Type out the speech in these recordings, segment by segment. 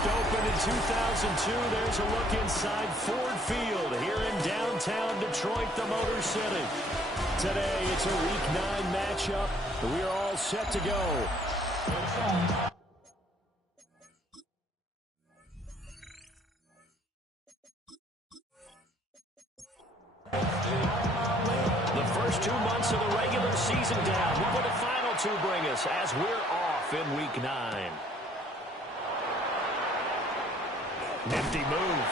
first opened in 2002. There's a look inside Ford Field here in downtown Detroit, the Motor City. Today, it's a Week 9 matchup. We are all set to go. The first 2 months of the regular season down. What will the final 2 bring us as we're off in Week 9? Nifty move.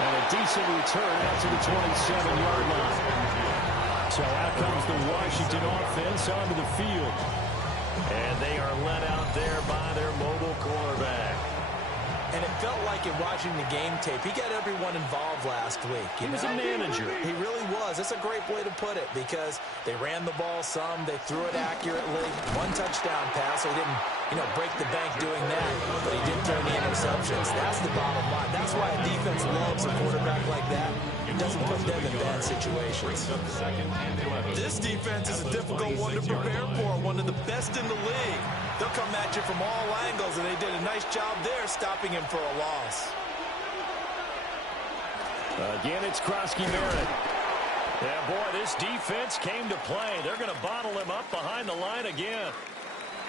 And a decent return out to the 27-yard line. So out comes the Washington offense onto the field. And they are led out there by their mobile quarterback. And it felt like in watching the game tape, he got everyone involved last week. He was a manager. He really was. That's a great way to put it because they ran the ball some. They threw it accurately. 1 touchdown pass. So he didn't, break the bank doing that. But he didn't throw any interceptions. That's the bottom line. That's why a defense loves a quarterback like that. It doesn't put them in bad situations. This defense is a difficult one to prepare for. One of the best in the league. They'll come at you from all angles, and they did a nice job there stopping him for a loss. Again, it's Krosky-Merritt. Yeah, boy, this defense came to play. They're going to bottle him up behind the line again.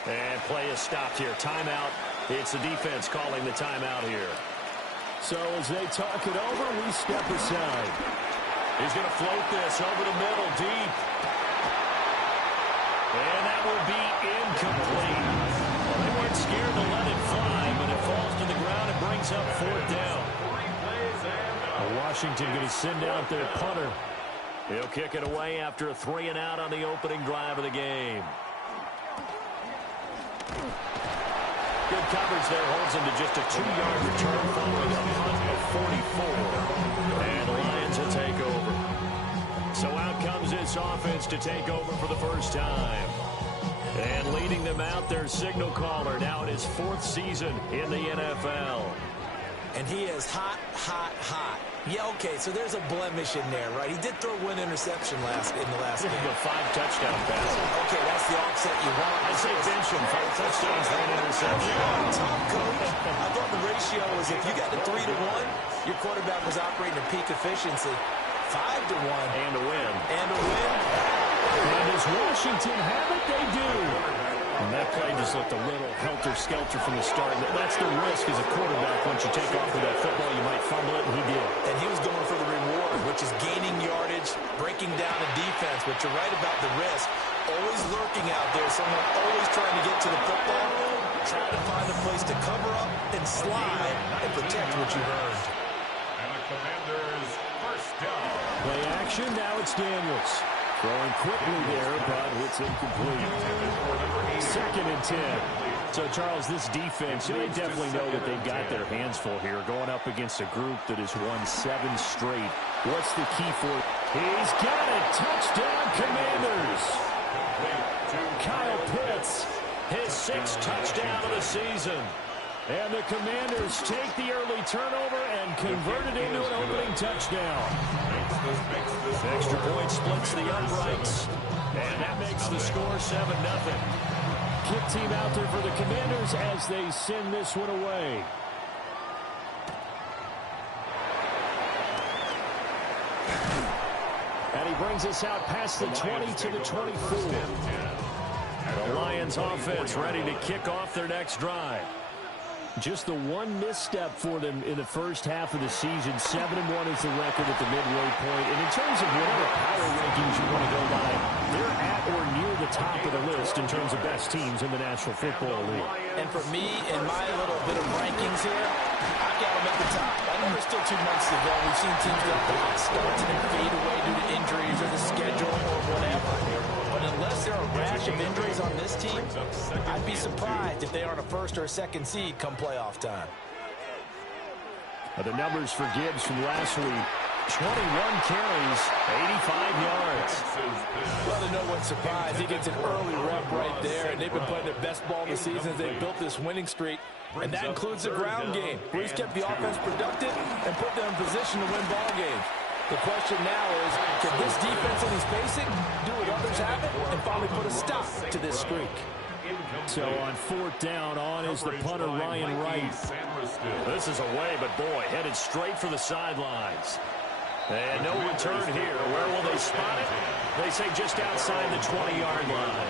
And play is stopped here. Timeout. It's the defense calling the timeout here. So as they talk it over, we step aside. He's going to float this over the middle, deep. And that will be incomplete. Well, they weren't scared to let it fly, but it falls to the ground and brings up 4th down. Washington going to send out their punter. He'll kick it away after a 3 and out on the opening drive of the game. Good coverage there, holds him to just a 2-yard return following a punt of 44. And the Lions will take over. So out comes this offense to take over for the first time. And leading them out, their signal caller. Now in his 4th season in the NFL. And he is hot, hot, hot. Yeah, okay, so there's a blemish in there, right? He did throw 1 interception in the last game. But 5 touchdown passes. Okay, that's the offset you want. I'd say bench him. 5 touchdowns, 1 interception. Top coach, I thought the ratio was if you got to 3 to 1, your quarterback was operating at peak efficiency. 5 to 1. And a win. And a win. And does Washington have it? They do. And that play just looked a little helter-skelter from the start. That's the risk as a quarterback. Once you take off with that football, you might fumble it, and he did. And he was going for the reward, which is gaining yardage, breaking down a defense. But you're right about the risk. Always lurking out there, someone always trying to get to the football. Try to find a place to cover up and slide and protect what you earned. And the Commanders' first down. Play action, now it's Daniels. Throwing quickly there, but it's incomplete. 2nd and 10. So, Charles, this defense, they definitely know that they've got their hands full here, going up against a group that has won 7 straight. What's the key for it? He's got it. Touchdown, Commanders. Kyle Pitts, his 6th touchdown of the season. And the Commanders take the early turnover and convert it into an opening touchdown. Extra point splits the uprights. And that makes the score 7-0. Kick team out there for the Commanders as they send this one away. And he brings us out past the 20 to the 24. The Lions offense ready to kick off their next drive. Just the 1 misstep for them in the first half of the season. 7-1 is the record at the midway point. And in terms of whatever power rankings you want to go by, they're at or near the top of the list in terms of best teams in the National Football League. And for me, in my little bit of rankings here, I've got them at the top. I know there's still 2 months to go. We've seen teams get off the hot starts and then fade away due to injuries or the schedule or whatever. But unless there are a rash of injuries on this team, I'd be surprised if they aren't a 1st or a 2nd seed come playoff time. The numbers for Gibbs from last week. 21 carries, 85 yards. Well, to no one's surprised, he gets an early rep right there, and they've been playing their best ball this season as they've built this winning streak. And that includes the ground game, where he's kept the offense productive and put them in position to win ball games. The question now is, can this defense that he's facing do what others haven't and finally put a stop to this streak? So on fourth down, on is the punter, Ryan Wright. This is away, but boy, headed straight for the sidelines. And no return here. Where will they spot it? They say just outside the 20-yard line.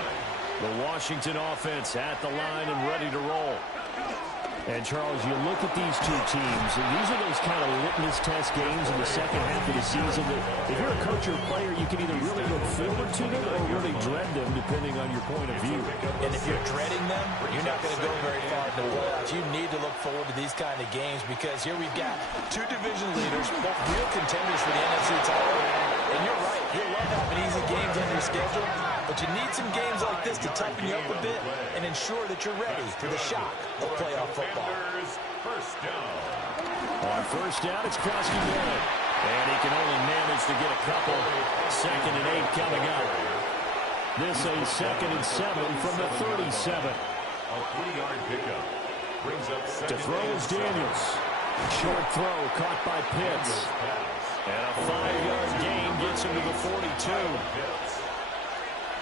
The Washington offense at the line and ready to roll. And, Charles, you look at these two teams, and these are those kind of litmus test games in the second half of the season that if you're a coach or a player, you can either really look forward to them or really dread them, depending on your point of view. And if you're dreading them, you're not going to go very far in the playoffs. You need to look forward to these kind of games because here we've got two division leaders, both real contenders for the NFC title. And you're right, you love having easy games on your schedule, but you need some games like this to toughen you up a bit and ensure that you're ready to the shock of playoff football. First down. On first down, it's Krusty Miller. And he can only manage to get a couple. 2nd and 8 coming up. This a 2nd and 7 from the 37. A 3-yard pickup. Brings up To throw is Daniels. Short throw caught by Pitts. And a 5-yard gain gets him to the 42.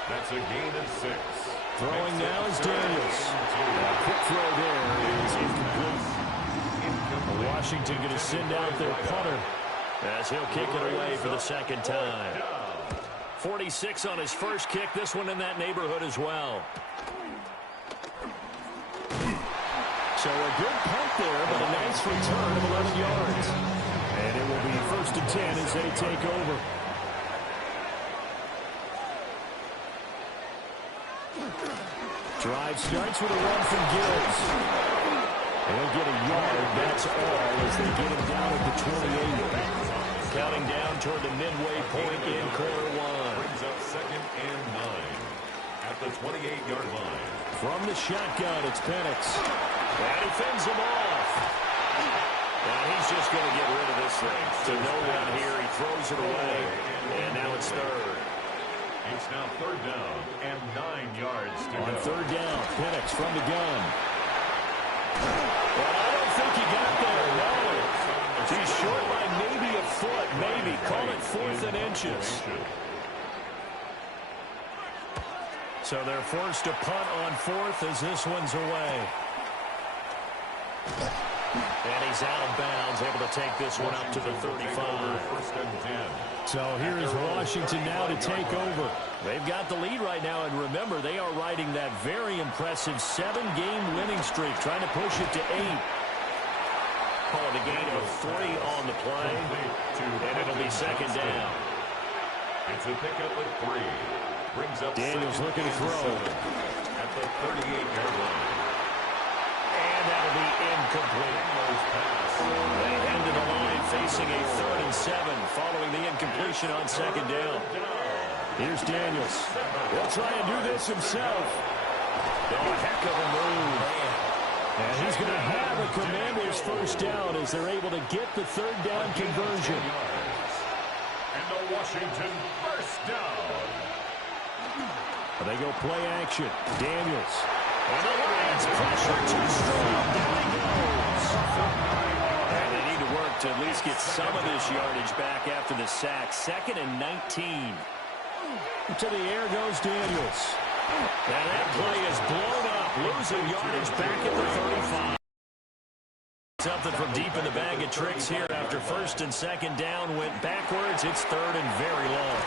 That's a gain of 6. Throwing now is Daniels. A quick throw there is incomplete. Washington going to send out their punter as he'll kick it away for the second time. 46 on his first kick. This one in that neighborhood as well. So a good punt there, but a nice return of 11 yards. And it will be 1st and 10 as they take over. Drive starts with a run from Gibbs. He'll get a yard, that's all, as they get him down at the 28. Counting down toward the midway point in quarter one. Brings up 2nd and 9 at the 28-yard line. From the shotgun, it's Penix. And he fends him off. Now he's just going to get rid of this thing. To no one here, he throws it away. And now it's 3rd. It's now 3rd down and 9 yards to go. On 3rd down, Penix from the gun. Well, I don't think he got there, no. He's short by maybe a foot, maybe. Call it 4th and inches. So they're forced to punt on 4th as this one's away. And he's out of bounds, able to take this one up to the 35. So here's Washington now to take over. They've got the lead right now, and remember, they are riding that very impressive 7-game winning streak, trying to push it to 8. Call it a gain of 3 on the play, and it'll be 2nd down. It's a pickup at 3. Brings up Daniels looking to throw. At the 38-yard line. And that'll be incomplete. They head to the line facing a 3rd and 7 following the incompletion on 2nd down. Here's Daniels. He'll try and do this himself. Oh, heck of a move. And he's going to have a Commanders first down as they're able to get the 3rd down conversion. And the Washington first down. They go play action. Daniels. And the Lions pressure too strong. Down he goes. And they need to work to at least get some of this yardage back after the sack. 2nd and 19. To the air goes Daniels. And that play is blown up. Losing yardage back at the 35. Something from deep in the bag of tricks here after 1st and 2nd down. Went backwards. It's 3rd and very long.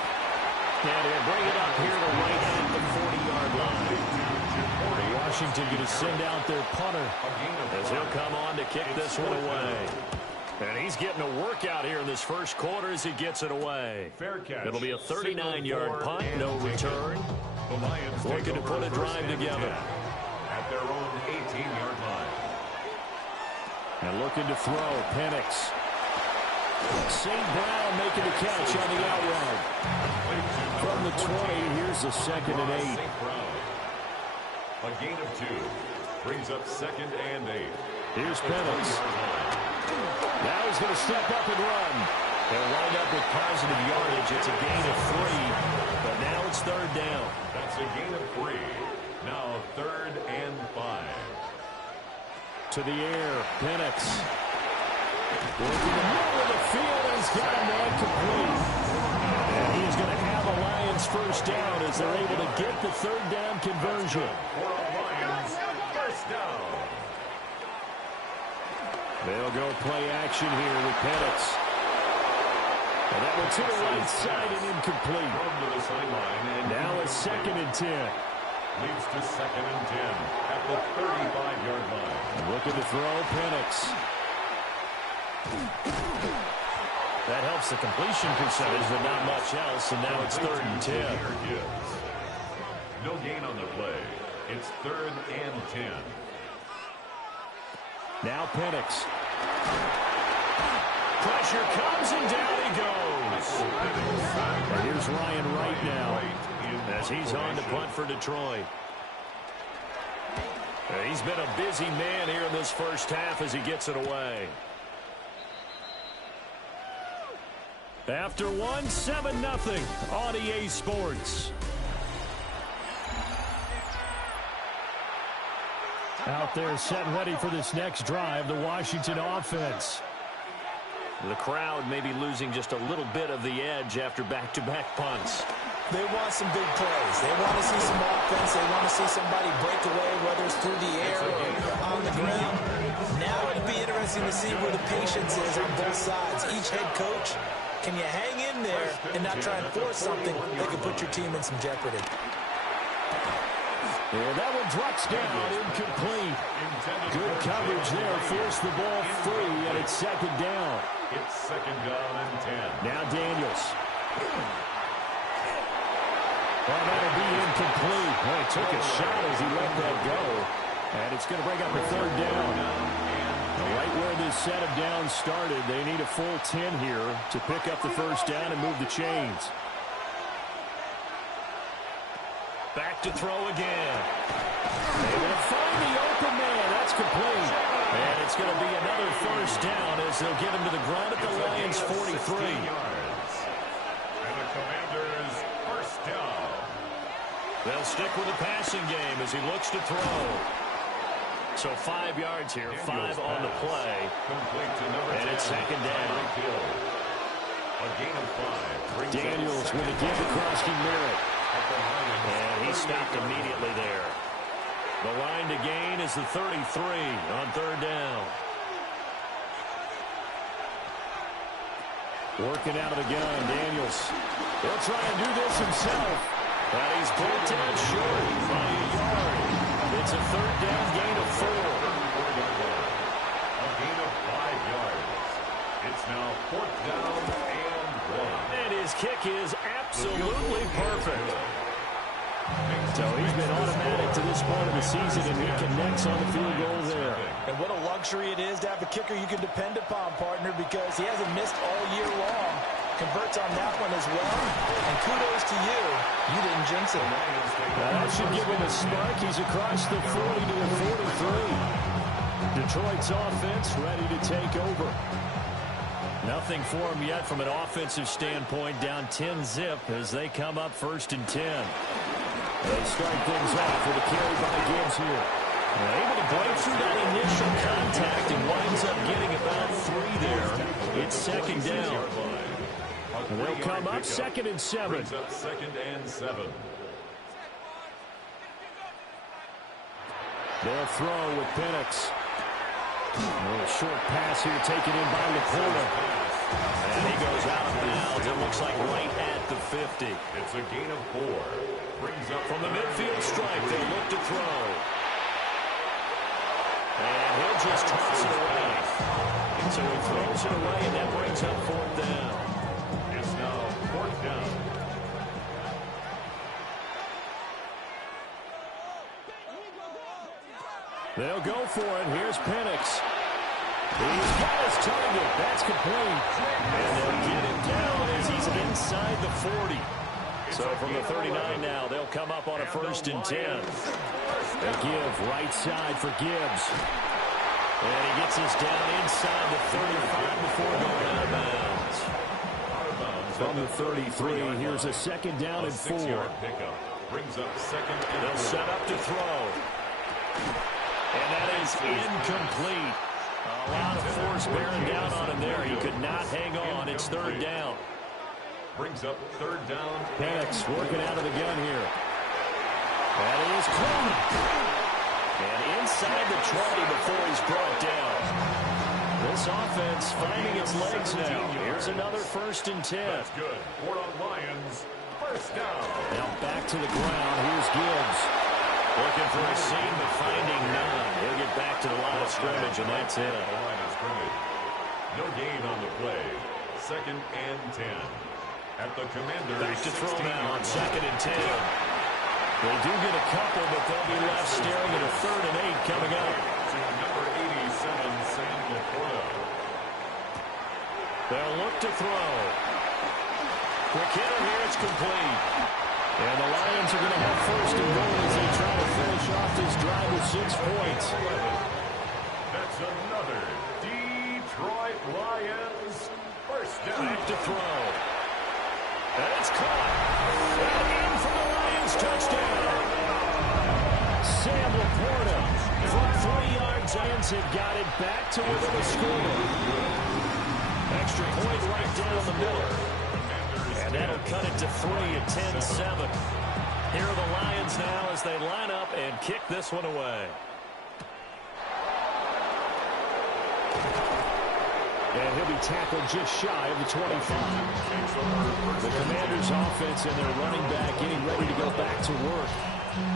And he'll bring it up here to right at the 40-yard line. Washington going to send out their punter as he'll come on to kick this one away. And he's getting a workout here in this first quarter as he gets it away. It'll be a 39-yard punt, no return. Looking to put a drive together. At their own 18-yard line. And looking to throw, Penix. St. Brown making the catch on the out route. From the 20, here's the 2nd and 8. A gain of 2. Brings up 2nd and 8. Here's Penix. Now he's going to step up and run. They'll wind up with positive yardage. It's a gain of 3, but now it's 3rd down. That's a gain of 3. Now 3rd and 5. To the air, Penix. Working the middle of the field, he's got a man complete. And he's going to have a Lions first down as they're able to get the 3rd down conversion. Lions, first down. They'll go play action here with Penix. And that one to the right side and incomplete. To the sideline and now it's 2nd and 10. Leads to 2nd and 10 at the 35-yard line. Looking to throw, Penix. That helps the completion percentage, but not much else, and now it's 3rd and 10. No gain on the play. It's 3rd and 10. Now Penix. Pressure comes, and down he goes. And here's Ryan Wright now as he's on to punt for Detroit. He's been a busy man here in this first half as he gets it away. After one, 7-0 on EA Sports. Out there set ready for this next drive, the Washington offense. The crowd may be losing just a little bit of the edge after back-to-back punts. They want some big plays. They want to see some offense. They want to see somebody break away, whether it's through the air or on the ground. Now it'll be interesting to see where the patience is on both sides. Each head coach, can you hang in there and not try and force something that could put your team in some jeopardy? Yeah, that one drops down, incomplete. Good coverage there, forced the ball free, and it's 2nd down. It's 2nd down and 10. Now Daniels. Well, that'll be incomplete. Well, he took a shot as he let that go. And it's going to bring up a 3rd down. Right where this set of downs started, they need a full 10 here to pick up the 1st down and move the chains. Back to throw again. Able to find the open man. That's complete. And it's going to be another 1st down as they'll get him to the ground at the Lions' 43. And the Commanders' 1st down. They'll stick with the passing game as he looks to throw. So 5 yards here, 5 on the play. And it's 2nd down. A gain of 5. Daniels with a give across Merritt. And he stopped immediately there. The line to gain is the 33 on 3rd down. Working out of the gun, Daniels. He'll try and do this himself. But he's pulled down short by a yard. It's a 3rd down gain of 4. A gain of 5 yards. It's now 4th down and 1. And his kick is absolutely perfect. So he's been automatic to this point of the season, and he connects on the field goal there. And what a luxury it is to have a kicker you can depend upon, partner, because he hasn't missed all year long. Converts on that one as well. And kudos to you. You didn't jinx it. That should give him a spark. He's across the 40 to the 43. Detroit's offense ready to take over. Nothing for him yet from an offensive standpoint. Down 10-zip as they come up 1st and 10. They start things off with a carry by Gibbs here. Able to break through that initial contact and winds up getting about 3 there. It's 2nd down. And they'll come up 2nd and 7. Brings up 2nd and 7. They'll throw with Penix. A little short pass here taken in by Laporta. And he goes out of bounds. It looks like right at the 50. It's a gain of 4. Brings up from the midfield stripe. They'll look to throw. And he'll just toss it away. So he throws it away, and that brings up 4th down. It's now 4th down. They'll go for it. Here's Penix. He's got his target. That's complete. And they'll get him down as he's inside the 40. So from the 39 now, they'll come up on a 1st and 10. They give right side for Gibbs. And he gets us down inside the 35 before going out of bounds. From the 33, here's a 2nd down and 4. Brings up 2nd and 4. They'll set up to throw. And that is incomplete. A lot of force bearing down on him there. He could not hang on. It's 3rd down. Brings up 3rd down. Penix working out of the gun here. That is clean. And inside the 20 before he's brought down. This offense finding its legs now. Here's another 1st and 10. That's good. For the Lions, 1st down. Now back to the ground. Here's Gibbs. Looking for a seam, but finding none. He'll get back to the line of scrimmage, and that's it. The line of scrimmage. No gain on the play. 2nd and 10. At the Commanders. Back to throw now on 2nd and 10. They do get a couple, but they'll be left staring at a 3rd and 8 coming up. To number 87, Sam Laporta. They'll look to throw. Quick hitter here, it's complete. And the Lions are going to have 1st and goal as they try to finish off this drive with 6 points. That's another Detroit Lions 1st down. Back to throw. And it's caught. And in for the Lions touchdown. Sam Laporta from 3 yards. Lions have got it back to within a score. Extra point right down the middle. And that'll cut it to 3 at 10-7. Here are the Lions now as they line up and kick this one away. And he'll be tackled just shy of the 25. The Commanders' offense and their running back getting ready to go back to work.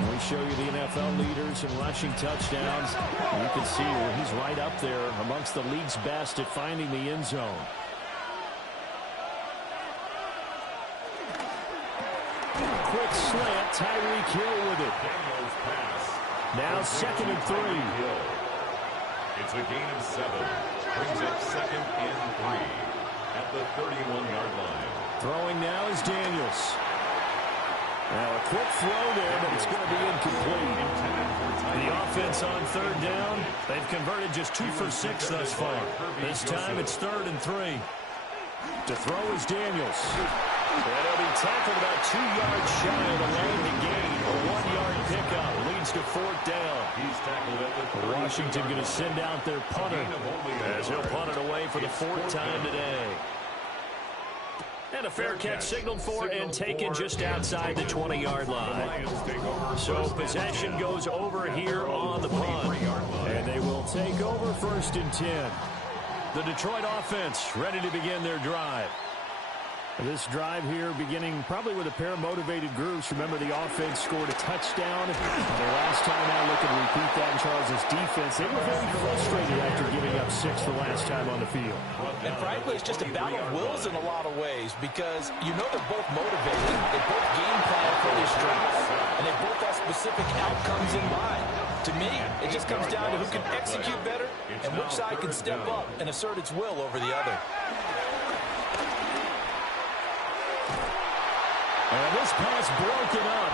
We show you the NFL leaders in rushing touchdowns. You can see where he's right up there amongst the league's best at finding the end zone. Quick slant, Tyreek Hill with it. Now 2nd and 3. It's a gain of 7. Brings up 2nd and 3 at the 31-yard line. Throwing now is Daniels. Now a quick throw there, but it's going to be incomplete. The offense on 3rd down. They've converted just 2 for 6 thus far. This time it's 3rd and 3. To throw is Daniels. And he'll be tackled about 2 yards shy of the line to gain. A 1-yard pickup leads to 4th down. He's tackled at the Washington going to send out their punter as he'll punt it away for the 4th time today. And a fair catch signaled for and taken just outside the 20-yard line. So possession goes over here on the punt. And they will take over 1st and 10. The Detroit offense ready to begin their drive. This drive here beginning probably with a pair of motivated groups. Remember, the offense scored a touchdown. Their last time out, looking to repeat that in Charles' defense. They were very frustrated after giving up 6 the last time on the field. And frankly, it's just a battle of wills in a lot of ways because you know they're both motivated. They both game plan for this drive, and they both have specific outcomes in mind. To me, it just comes down to who can execute better and which side can step up and assert its will over the other. And this pass broken up.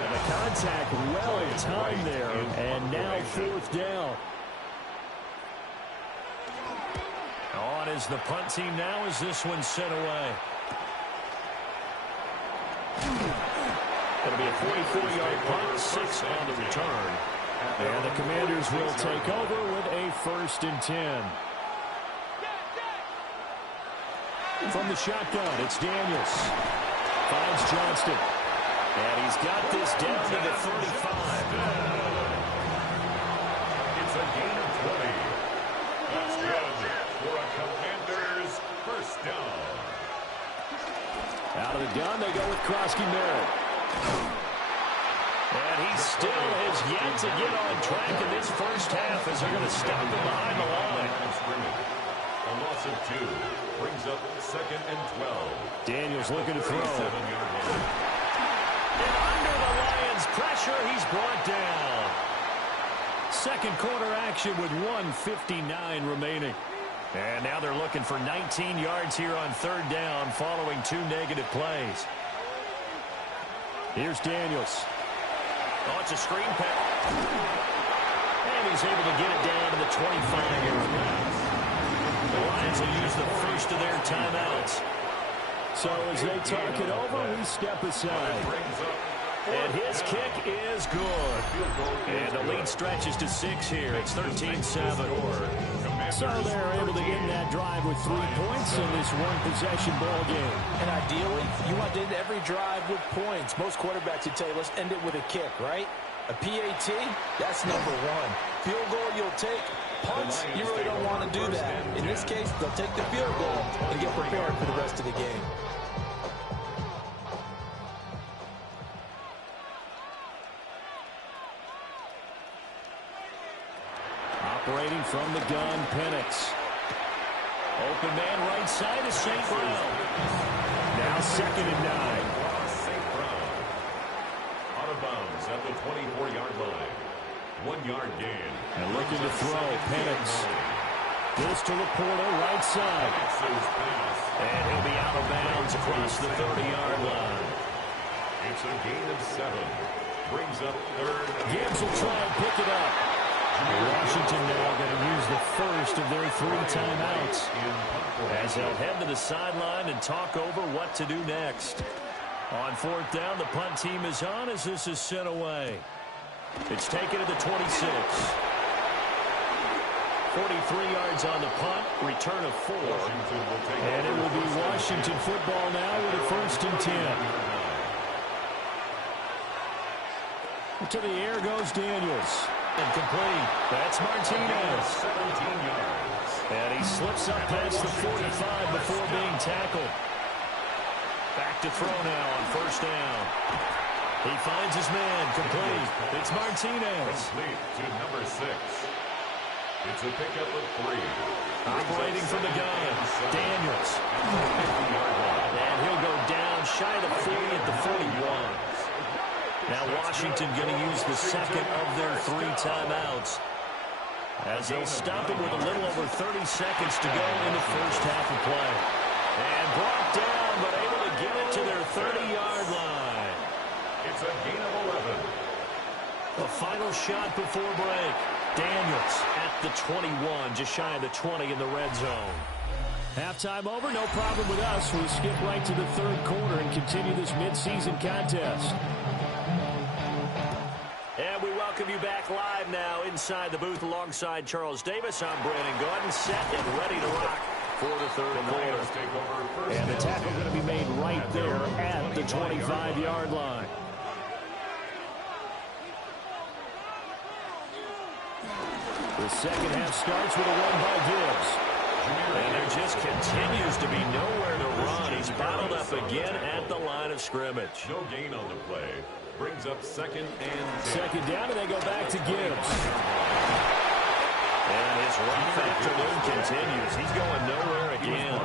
And the contact well timed there. And now 4th down. On is the punt team now as this one's sent away. It'll be a 44-yard punt, 6 on the return. And the Commanders will take over with a 1st and 10. From the shotgun, it's Daniels. Finds Johnston. And he's got this down to the 35. It's a gain of 20. That's good for a Commanders 1st down. Out of the gun, they go with Krosky Merritt. And he still has yet to get on track in this first half as they're going to stop him behind the line. A loss of 2 brings up 2nd and 12. Daniels looking to throw. 37-yard line. And under the Lions' pressure, he's brought down. Second quarter action with 1:59 remaining. And now they're looking for 19 yards here on 3rd down following 2 negative plays. Here's Daniels. Oh, it's a screen pass. And he's able to get it down to the 25-yard line. The Lions will use the first of their timeouts. So as they talk it over, we step aside. And his kick is good. And the lead stretches to 6 here. It's 13-7. So they're able to end that drive with 3 points in this one-possession ball game. And ideally, you want to end every drive with points. Most quarterbacks would tell you, let's end it with a kick, right? A PAT, that's number one. Field goal you'll take. Punts, you really don't want to do that. In this case, they'll take the field goal and get prepared for the rest of the game. Operating from the gun, Penix. Open man right side is St. Brown. Now 2nd and 9. St. Brown. Out of bounds at the 24-yard line. 1 yard gain. And looking to throw, Penix. This to Laporta, right side. And he'll be out of bounds across the 30-yard line. It's a gain of 7. Brings up 3rd. Gibbs will try and pick it up. Washington now going to use the first of their 3 timeouts, as they'll head to the sideline and talk over what to do next. On 4th down, the punt team is on as this is sent away. It's taken at the 26. 43 yards on the punt, return of 4. And it will be Washington football now with a 1st and 10. To the air goes Daniels. Incomplete. That's Martinez. 17 yards. And he slips up past the 45 before being tackled. Back to throw now on 1st down. He finds his man. Complete. It's Martinez. Complete to number 6. It's a pickup of 3. Operating from the gun. Daniels. And he'll go down shy of the 40 at the 41. Now Washington going to use the 2nd of their 3 timeouts, as they'll stop it with a little over 30 seconds to go in the first half of play. And brought down, but able to get it to their 30-yard line. It's a gain of 11. The final shot before break. Daniels at the 21, just shy of the 20 in the red zone. Halftime over, no problem with us. We skip right to the 3rd quarter and continue this midseason contest. And we welcome you back live now inside the booth alongside Charles Davis. I'm Brandon Gordon, set and ready to rock for the 3rd quarter. And the tackle going to be made right there at the 25-yard line. The second half starts with a run by Gibbs. And there just continues to be nowhere to run. He's bottled up again at the line of scrimmage. No gain on the play. Brings up 2nd and 10. 2nd down, and they go back to Gibbs. And his rough afternoon continues. He's going nowhere again.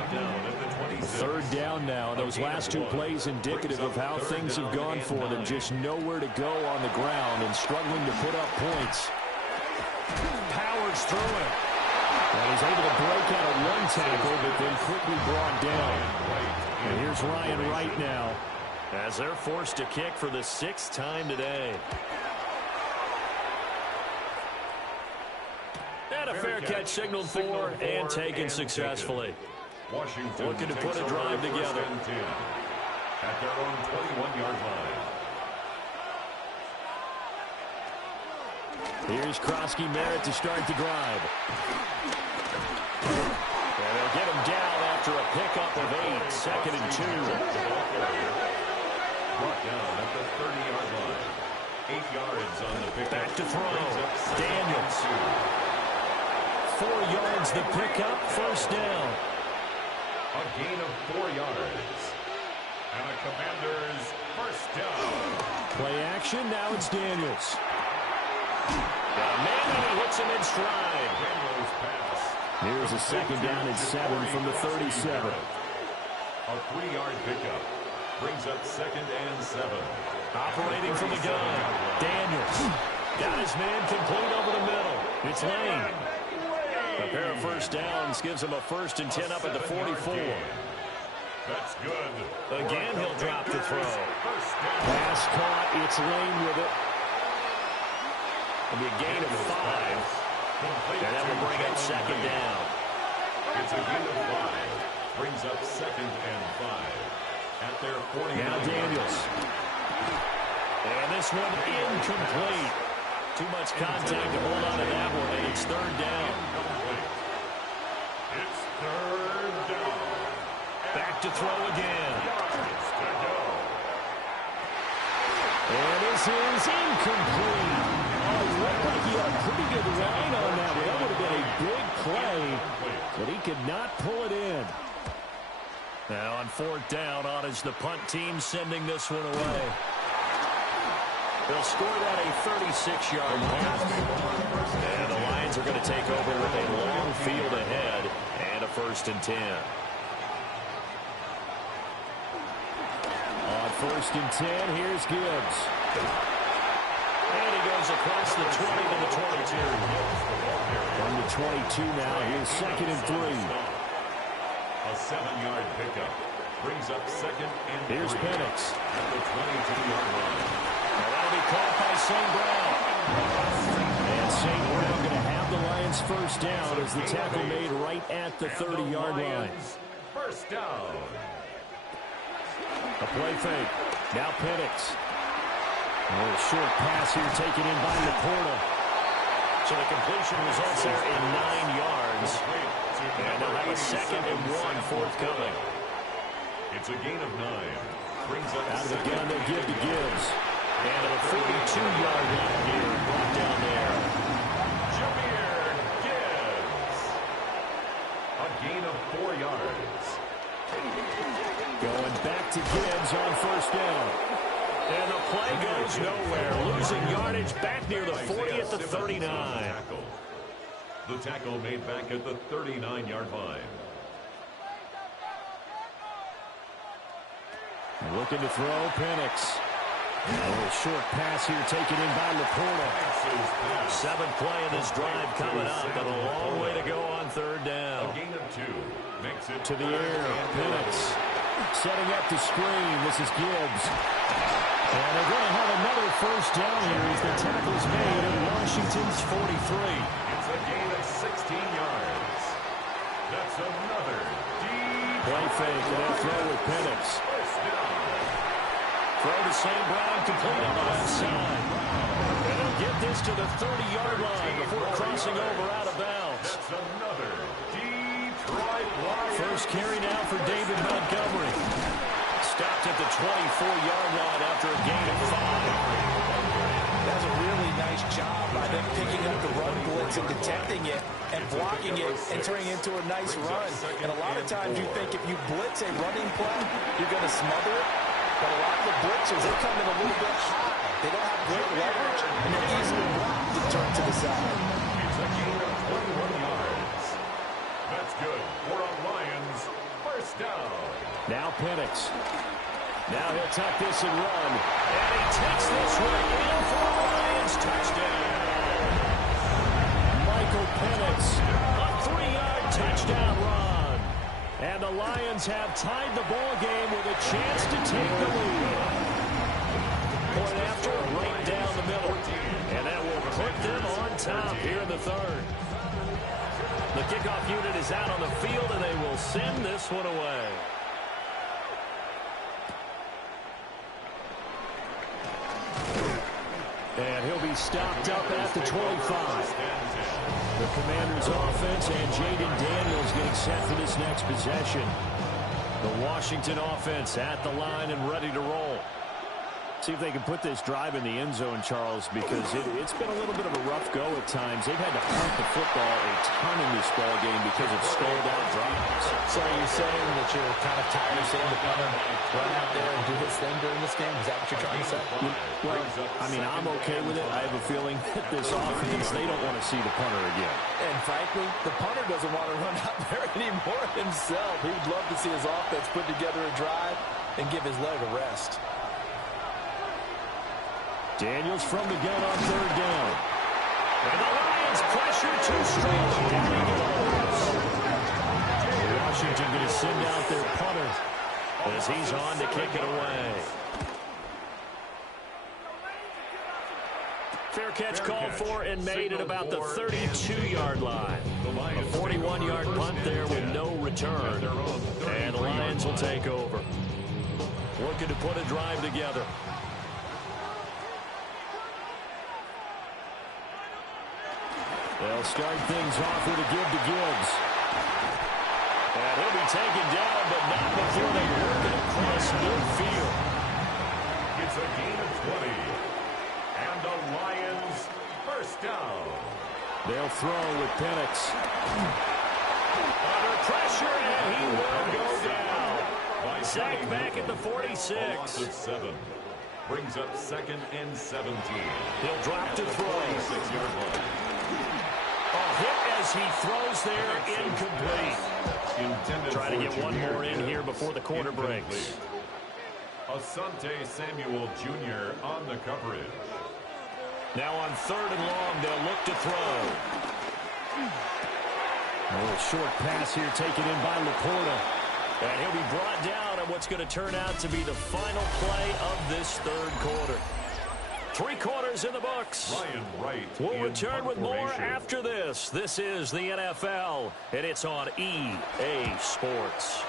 3rd down now. Those last 2 plays indicative of how things have gone for them. Just nowhere to go on the ground and struggling to put up points. Powers through it. And he's able to break out of 1 tackle, but then quickly brought down. And here's Ryan Wright now, as they're forced to kick for the 6th time today. And a fair catch signaled for and taken successfully. Washington looking to put a drive together. At their own 21-yard line. Here's Krosky Merritt to start the drive. And they'll get him down after a pickup of 8. 2nd and 2. Brought down at the 30-yard line. 8 yards on the pickup. Back to throw. Daniels. 4 yards the pickup. 1st down. A gain of 4 yards. And a Commanders 1st down. Play action. Now it's Daniels. Man, and he hits him in stride. Daniels pass. Here's a 2nd down and 7 from the 37. A 3-yard pickup. Brings up 2nd and 7. Operating from the gun. Daniels. Got his man complete over the middle. It's Lane. A pair of 1st downs gives him a 1st and 10 up at the 44. That's good. Again, he'll drop the throw. Pass caught. It's Lane with it. It'll be a gain of 5. And that will bring up 2nd down. It's a gain of 5. Brings up 2nd and 5. At their 40. Now Daniels. And this one incomplete. Too much contact to hold on to that one, and it's 3rd down. It's 3rd down. Back to throw again. And his This is incomplete. Oh, it looked like he had a pretty good line on that. That would have been a big play, but he could not pull it in. Now on fourth down, on is the punt team sending this one away. They'll score that a 36-yard punt. And the Lions are going to take over with a long field ahead and a 1st and 10. On 1st and 10, here's Gibbs. And he goes across the 20 to the 22. From the 22 now, here's 2nd and 3. A 7-yard pickup brings up 2nd and 3. Here's Penix. At the 22-yard line. Now that'll be caught by St. Brown. And St. Brown going to have the Lions 1st down as the tackle made right at the 30-yard line. 1st down. A play fake. Now Penix. A short pass here taken in by Laporta. So the completion results there in 9 yards. And they'll have a 2nd and 1 forthcoming. It's a gain of 9. Brings up out of the gun, they'll give to Gibbs. And a 42-yard line here brought down there. Jahmyr Gibbs. A gain of 4 yards. Going back to Gibbs on 1st down. And the play goes nowhere. Losing yardage back near the 40 at the 39. The tackle made back at the 39-yard line. Looking to throw, Penix. A short pass here taken in by Laporta. 7th play of this drive coming up, and a long way to go on 3rd down. A gain of 2. Makes it to the air, Penix. Setting up the screen. This is Gibbs. And they're going to have another 1st down here as the tackle's made at Washington's 43. It's a gain of 16 yards. That's another deep play fake, and they'll throw with Penix. Throw to St. Brown, complete on the left side. And they'll get this to the 30-yard line before crossing over out of bounds. That's another Detroit Lions. First carry now for David Montgomery. Stopped at the 24-yard line after a gain of 5. That's a really nice job by them picking up the run blitz and detecting it and blocking it and turning into a nice run. And a lot of times you think if you blitz a running play, you're going to smother it. But a lot of the blitzers, they come in a little bit high. They don't have great leverage, and they're easily blocked to turn to the side. It's a gain of 21 yards. That's good for a Lions 1st down. Now Penix. Now he'll tuck this and run. And he takes this one in for a Lions touchdown. Michael Penix, a 3-yard touchdown run. And the Lions have tied the ball game with a chance to take the lead. Point after, right down the middle. And that will put them on top here in the 3rd. The kickoff unit is out on the field, and they will send this one away. And he'll be stopped up at the 25. The Commanders' offense and Jaden Daniels getting set for this next possession. The Washington offense at the line and ready to roll. See if they can put this drive in the end zone, Charles, because it's been a little bit of a rough go at times. They've had to punt the football a ton in this ball game because of stalled-out drives. So are you saying that you're kind of tired of seeing the punter run out there and do his thing during this game? Is that what you're trying to say? Well, I mean, I'm okay with it. I have a feeling that this offense, they don't want to see the punter again. And frankly, the punter doesn't want to run out there anymore himself. He would love to see his offense put together a drive and give his leg a rest. Daniels from the gun on 3rd down. And the Lions pressure too strong. Down he goes. Washington going to send out their punter as he's on to kick it away. Fair catch called for and made at about the 32-yard line. A 41-yard punt there with no return. And the Lions will take over. Looking to put a drive together. They'll start things off with a give to Gibbs. And he'll be taken down, but not before they work it across midfield. It's a gain of 20. And the Lions first down. They'll throw with Penix. Under pressure, and he will go down. Sacked back at the 46. A loss of 7. Brings up 2nd and 17. He'll drop to throw. 46-yard line. A hit as he throws there, incomplete. Intended Try to for get one Jahmyr more in here before the quarter Incomplete. breaks. Asante Samuel Jr. on the coverage. Now on 3rd and long, they'll look to throw. A little short pass here taken in by Laporta. And he'll be brought down on what's going to turn out to be the final play of this 3rd quarter. 3 quarters in the books. Ryan Wright. We'll return with more formation. after this. This is the NFL, and it's on EA Sports.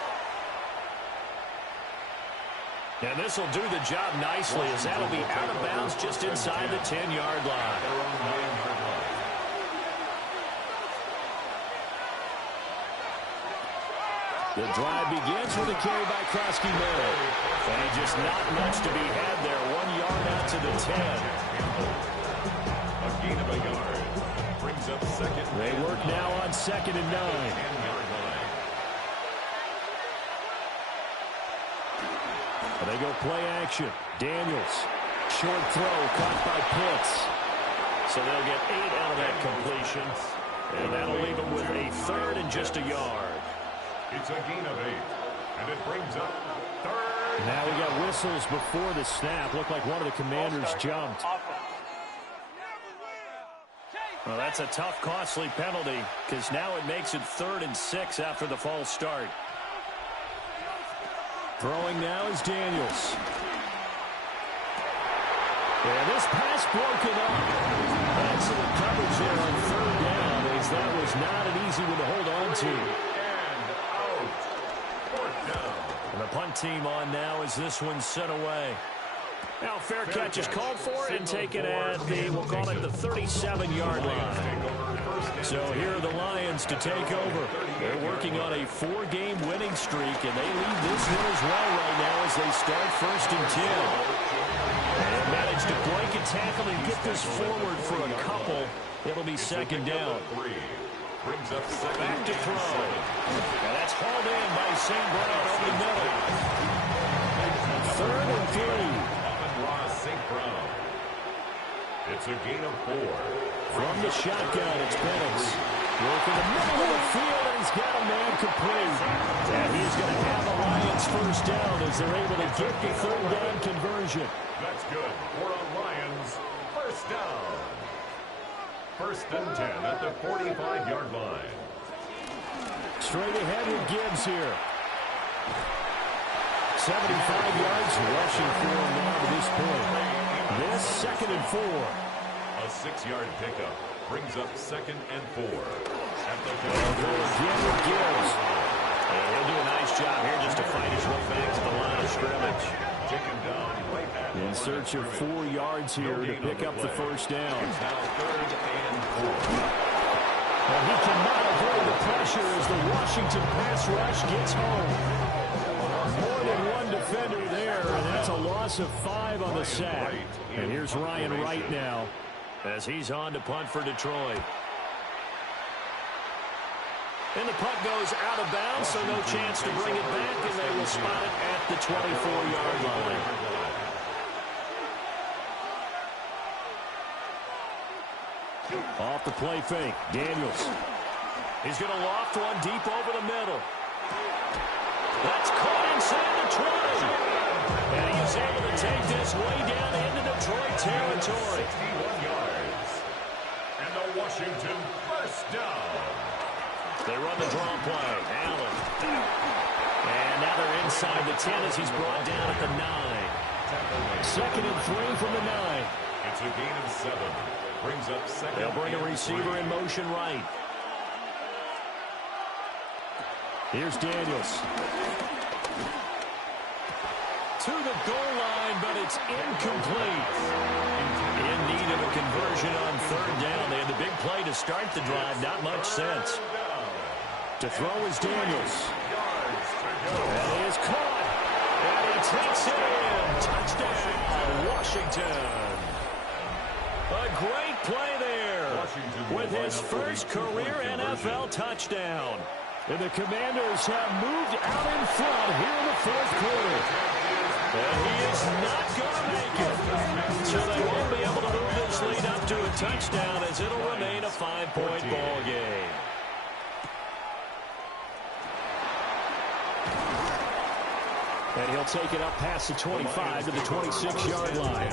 And this will do the job nicely as that'll be out of bounds just inside the 10-yard line. Their own 9-yard line. The drive begins with a carry by Krosky Miller. And just not much to be had there. 1 yard out to the 10. A gain of a yard. Brings up 2nd. They work now on 2nd and 9. 10-yard line. They go play action. Daniels. Short throw caught by Pitts. So they'll get 8 out of that completion. And that'll leave them with a 3rd and just a yard. It's a gain of 8. And it brings up 3rd. Now we got whistles before the snap. Looked like one of the Commanders jumped. Well, that's a tough, costly penalty because now it makes it 3rd and 6 after the false start. Throwing now is Daniels. And this pass broken up. Excellent coverage there on 3rd down as that was not an easy one to hold on to. And the punt team on now as this one's sent away. Now fair catch is called for and taken at the, we'll call it the 37-yard line. So here are the Lions to take over. They're working on a 4-game winning streak, and they lead this one as well right now as they start 1st and 10. And managed to break a tackle and get this forward for a couple. It'll be 2nd down. Brings up 2nd. Back to throw. And that's hauled in by St. Brown over the middle. 3rd and 3. Amon-Ra St. Brown. It's a gain of 4. From the shotgun, it's Penix. Working the middle of the field, and he's got a man complete. And he's going to have a Lions 1st down as they're able to get the 3rd down conversion. That's good for a Lions 1st down. 1st and 10 at the 45-yard line. Straight ahead with Gibbs here. 75 yards rushing for him now to this point. This 2nd and 4. A 6-yard pickup brings up 2nd and 4. At the Again with Gibbs. And he'll do a nice job here just to fight his way back to the line of scrimmage. Taken down right at In search of 4 yards here to pick up the 1st down. It's now 3rd and 4. And he cannot avoid the pressure as the Washington pass rush gets home. More than one defender there, and that's a loss of 5 on the sack. And here's Ryan Wright now as he's on to punt for Detroit. And the punt goes out of bounds, so no chance to bring it back, and they will spot it at the 24-yard line. Off the play fake, Daniels. He's going to loft one deep over the middle. That's caught inside the 20. And he's able to take this way down into Detroit territory. 61 yards. And the Washington 1st down. They run the draw play. Allen. And now they're inside the 10 as he's brought down at the 9. 2nd and 3 from the 9. It's a gain of 7. Brings up 2nd. They'll bring a receiver in motion right. Here's Daniels. To the goal line, but it's incomplete. In need of a conversion on 3rd down. They had the big play to start the drive. Not much sense. To throw is Daniels. And he is caught. And he takes it in. Touchdown, Washington. A great play there with his first career NFL touchdown. And the Commanders have moved out in front here in the fourth quarter. And he is not going to make it. So they won't be able to move this lead up to a touchdown as it'll remain a 5-point ball game. And he'll take it up past the 25 to the 26-yard line.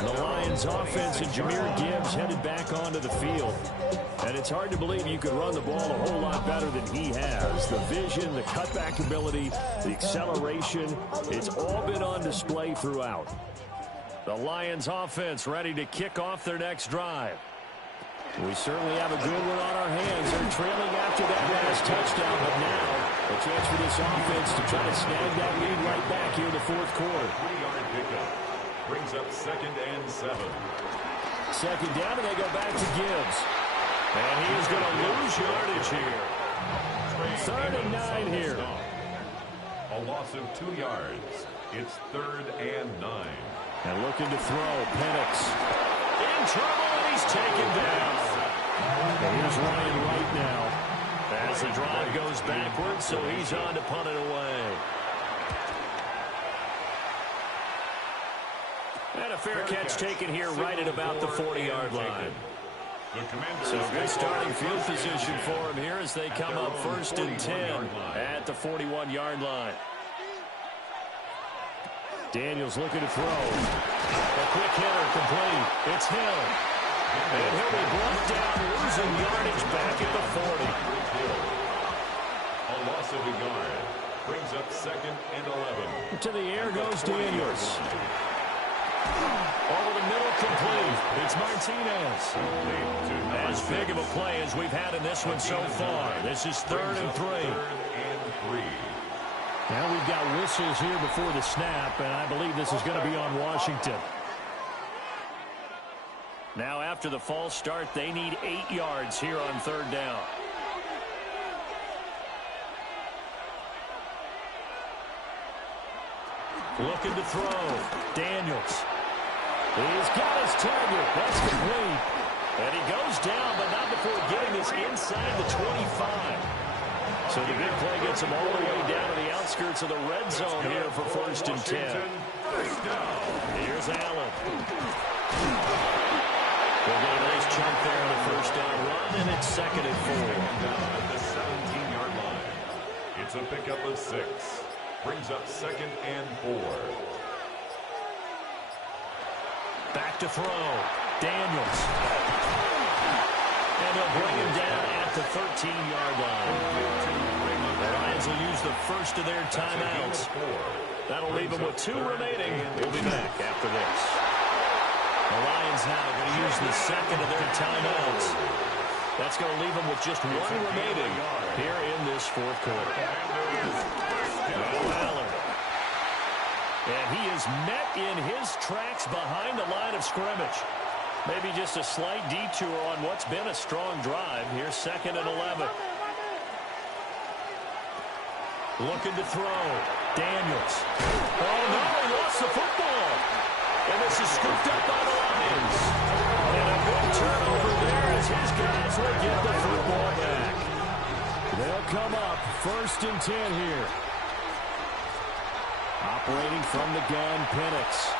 The Lions offense and Jahmyr Gibbs headed back onto the field. And it's hard to believe you could run the ball a whole lot better than he has. The vision, the cutback ability, the acceleration, it's all been on display throughout. The Lions offense ready to kick off their next drive. We certainly have a good one on our hands. They're trailing after that last touchdown, but now a chance for this offense to try to snag that lead right back here in the fourth quarter. 3-yard pickup brings up 2nd and 7. Second down, and they go back to Gibbs. And he is going to lose yardage here. 3rd and 9 here. A loss of 2 yards. It's 3rd and 9. And looking to throw, Penix. In trouble, and he's taken down. And here's Ryan Wright now. As the drive goes backwards, so he's on to punt it away. And a fair catch taken here right at about the 40-yard line. So good starting field position for him here as they come up 1st and 10 at the 41-yard line. Daniels looking to throw. A quick hitter complete. It's Hill. And he'll be brought down, losing yardage back at the 40. A loss of a yard brings up 2nd and 11. To the air goes Daniels. Over the middle, complete. It's Martinez. As big of a play as we've had in this one so far. This is 3rd and 3. 3rd and 3. Now we've got whistles here before the snap, and I believe this is going to be on Washington. Now after the false start, they need 8 yards here on 3rd down. Looking to throw. Daniels. He's got his target. That's complete. And he goes down, but not before getting this inside the 25. So the big play gets him all the way down to the outskirts of the red zone here for 1st and 10. Here's Allen. They'll get a nice chunk there on the 1st down run, and it's 2nd and 4. At the 17-yard line. It's a pickup of 6. Brings up 2nd and 4. Back to throw. Daniels. And they'll bring him down at the 13-yard line. The Lions will use the first of their timeouts. That'll leave them with 2 remaining. We'll be back after this. The Lions now going to use the second of their timeouts. That's going to leave them with just 1 remaining here in this fourth quarter. Allen. And he is met in his tracks behind the line of scrimmage. Maybe just a slight detour on what's been a strong drive. Here's 2nd and 11. Looking to throw. Daniels. Oh, no, he lost the football. And this is scooped up by the Lions. And a good turnover there as his guys will get the football back. They'll come up 1st and 10 here. Operating from the gun, Penix.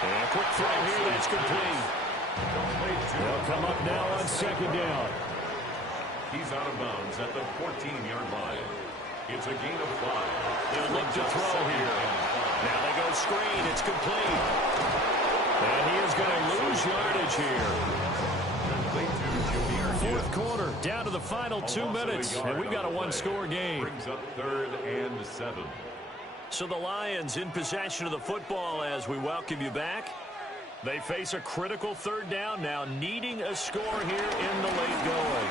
And a quick throw here, that's complete. They'll come up now on 2nd down. He's out of bounds at the 14-yard line. It's a gain of 5. They'll look to throw here. Now they go screen, it's complete. And he is going to lose yardage here. Fourth quarter, down to the final 2 minutes, and we've got a 1-score game. Brings up 3rd and 7. So the Lions in possession of the football as we welcome you back. They face a critical 3rd down now, needing a score here in the late going.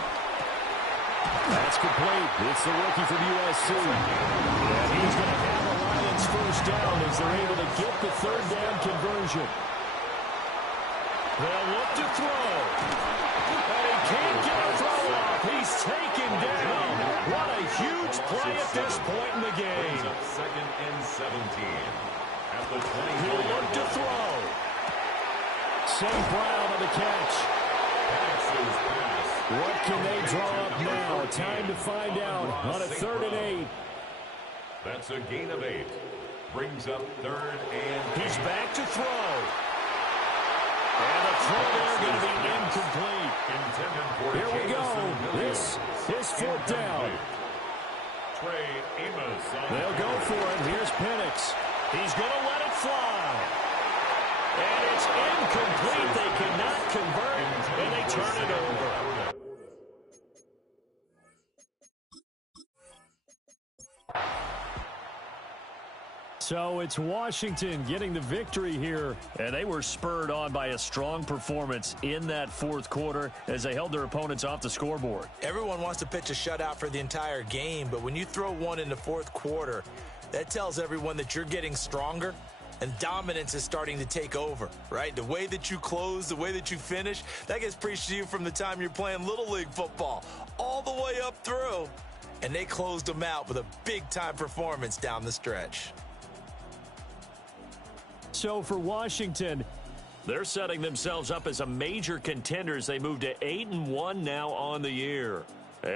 That's complete. It's the rookie from USC. And he's going to have the Lions 1st down as they're able to get the 3rd down conversion. They'll look to throw. And he can't get a throw off. He's taken down. What a huge play at this point in the game. 2nd and 17. At the 20. He'll look to throw. St. Brown on the catch. What can they draw up now? Time to find out on a 3rd and 8. That's a gain of 8. Brings up 3rd and 8. He's back to throw. And the throw there going to be incomplete. Here we go. This is 4th down. Trey Amos. They'll go for it. Here's Penix. He's going to let it fly. And it's incomplete. They cannot convert, and they turn it over. So it's Washington getting the victory here. And they were spurred on by a strong performance in that 4th quarter as they held their opponents off the scoreboard. Everyone wants to pitch a shutout for the entire game, but when you throw one in the 4th quarter, that tells everyone that you're getting stronger and dominance is starting to take over, right? The way that you close, the way that you finish, that gets preached to you from the time you're playing Little League football all the way up through. And they closed them out with a big-time performance down the stretch. So for Washington, they're setting themselves up as a major contender as they move to 8-1 now on the year.